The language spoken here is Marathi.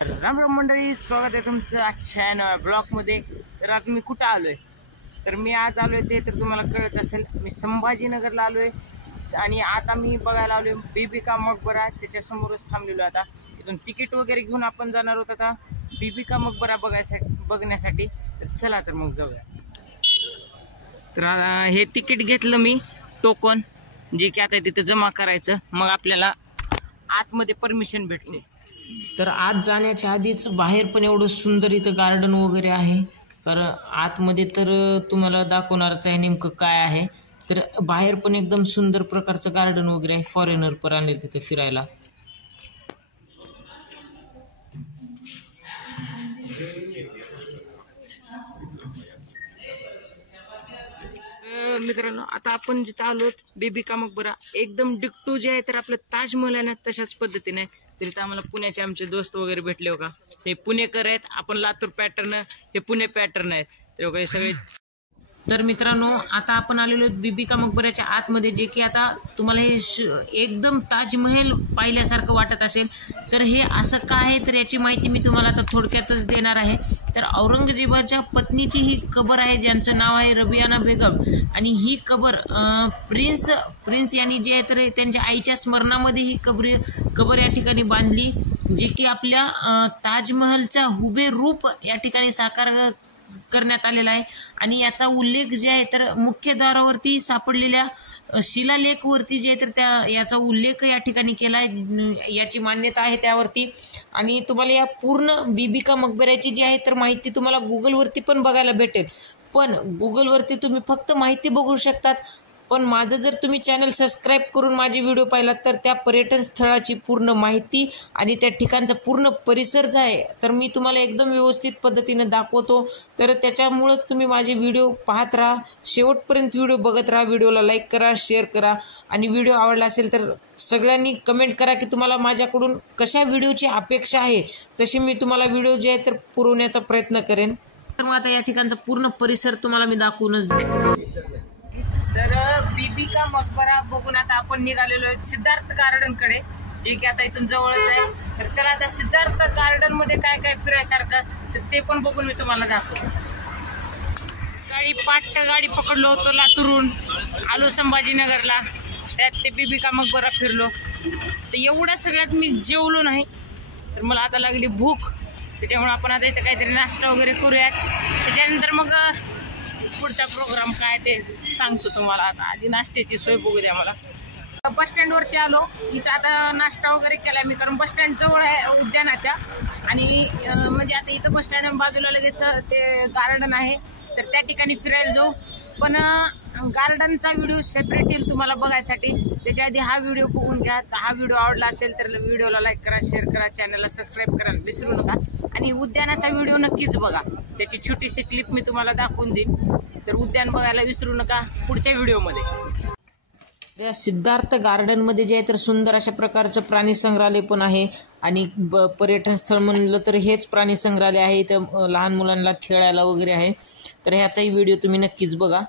राम राम मंडळी, स्वागत आहे तुमचं आजच्या नव्या ब्लॉगमध्ये. तर आता मी कुठं आलोय, तर मी आज आलोय ते तर तुम्हाला कळत असेल, मी संभाजीनगरला आलोय. आणि आता मी बघायला आलोय बीबी का मकबरा. त्याच्यासमोरच थांबलेलो. आता इथून तिकीट वगैरे घेऊन आपण जाणार होत आता बीबी का मकबरा बघण्यासाठी. तर चला तर मग जाऊया. तर हे तिकीट घेतलं मी, टोकन, जे की आता तिथे जमा करायचं, मग आपल्याला आतमध्ये परमिशन भेटते. तर आत जाण्याच्या आधीच बाहेर पण एवढं सुंदर इथं गार्डन वगैरे आहे. कारण आतमध्ये तर तुम्हाला दाखवणारच आहे नेमकं काय आहे. तर बाहेर पण एकदम सुंदर प्रकारचं गार्डन वगैरे आहे. फॉरेनर पण आले तिथे फिरायला. मित्रांनो, आता आपण जिथं आलो बीबी का मकबरा, एकदम डिक्टो जे आहे तर आपलं ताजमहल आहे ना, तशाच पद्धतीने आहे. तरी तर आम्हाला पुण्याचे आमचे दोस्त वगैरे भेटले हो का, हे पुणेकर आहेत. आपण लातूर पॅटर्न, हे पुणे पॅटर्न आहेत. तर हे सगळे. तर मित्रांनो, आता आपण आलेलो बीबी का मकबऱ्याच्या आतमध्ये, जे की आता तुम्हाला हे एकदम ताजमहल पाहिल्यासारखं वाटत असेल. तर हे असं काय आहे, तर याची माहिती मी तुम्हाला आता थोडक्यातच देणार आहे. तर औरंगजेबाच्या पत्नीची ही कबर आहे, ज्यांचं नाव आहे रबियाना बेगम. आणि ही कबर प्रिन्स यांनी जे आहे तर त्यांच्या आईच्या स्मरणामध्ये ही कबर या ठिकाणी बांधली, जे की आपल्या ताजमहलचा हुबेहूब या ठिकाणी साकार करण्यात आलेला आहे. आणि याचा उल्लेख जे आहे तर मुख्य द्वारावरती सापडलेल्या शिलालेखवरती जे आहे तर याचा उल्लेख या ठिकाणी केला आहे, याची मान्यता आहे त्यावरती. आणि तुम्हाला या पूर्ण बीबी का मकबऱ्याची जी आहे तर माहिती तुम्हाला गुगलवरती पण बघायला भेटेल. पण गुगलवरती तुम्ही फक्त माहिती बघू शकतात. पण माझं जर तुम्ही चॅनल सबस्क्राईब करून माझे व्हिडिओ पाहिलात, तर त्या पर्यटन स्थळाची पूर्ण माहिती आणि त्या ठिकाणचा पूर्ण परिसर जो आहे तर मी तुम्हाला एकदम व्यवस्थित पद्धतीने दाखवतो. तर त्याच्यामुळं तुम्ही माझे व्हिडिओ पाहत राहा, शेवटपर्यंत व्हिडिओ बघत राहा. व्हिडिओला लाईक करा, शेअर करा. आणि व्हिडिओ आवडला असेल तर सगळ्यांनी कमेंट करा की तुम्हाला माझ्याकडून कशा व्हिडिओची अपेक्षा आहे, तशी मी तुम्हाला व्हिडिओ जे आहे तर पुरवण्याचा प्रयत्न करेन. तर मग आता या ठिकाणचा पूर्ण परिसर तुम्हाला मी दाखवूनच देईन. तर बीबी का मकबरा बघून आता आपण निघालेलो आहे सिद्धार्थ गार्डनकडे, जे की आता इथून जवळच आहे. तर चला आता सिद्धार्थ गार्डन मध्ये काय काय फिरायसारखं, तर ते पण बघून मी तुम्हाला दाखवतो. गाडी पकडलो होतो, लातूरून आलो संभाजीनगरला. त्यात ते बीबी का मकबरा फिरलो. तर एवढ्या सगळ्यात मी जेवलो नाही, तर मला आता लागली भूक. त्याच्यामुळे आपण आता इथे काहीतरी नाश्ता वगैरे करूयात. त्याच्यानंतर मग पुढचा प्रोग्राम काय ते सांगतो तुम्हाला. आता आधी नाश्त्याची सोय बघू द्या मला. बस स्टँडवरती आलो. इथं आता नाश्ता वगैरे केला मी, कारण बस स्टँड जवळ आहे उद्यानाच्या. आणि म्हणजे आता इथं बस स्टँड बाजूला लगेच ते गार्डन आहे, तर त्या ठिकाणी फिरायला जाऊ. पण गार्डनचा व्हिडिओ सेपरेट येईल तुम्हाला बघायसाठी. त्याच्या आधी हा व्हिडिओ बघून घ्या. हा व्हिडिओ आवडला असेल तर व्हिडिओला लाईक करा, शेअर करा, चॅनलला सबस्क्राईब करायला विसरू नका. आणि उद्यानाचा व्हिडिओ नक्कीच बघा, त्याची छोटीशी क्लिप मी तुम्हाला दाखवून देईन. तर उद्यान बघायला विसरू नका पुढच्या व्हिडिओमध्ये. या सिद्धार्थ गार्डनमध्ये जे आहे तर सुंदर अशा प्रकारचं प्राणी संग्रहालय पण आहे. आणि पर्यटन स्थळ म्हणलं तर हेच प्राणी संग्रहालय आहे. इथं लहान मुलांना खेळायला वगैरे आहे. तर ह्याचाही व्हिडिओ तुम्ही नक्कीच बघा.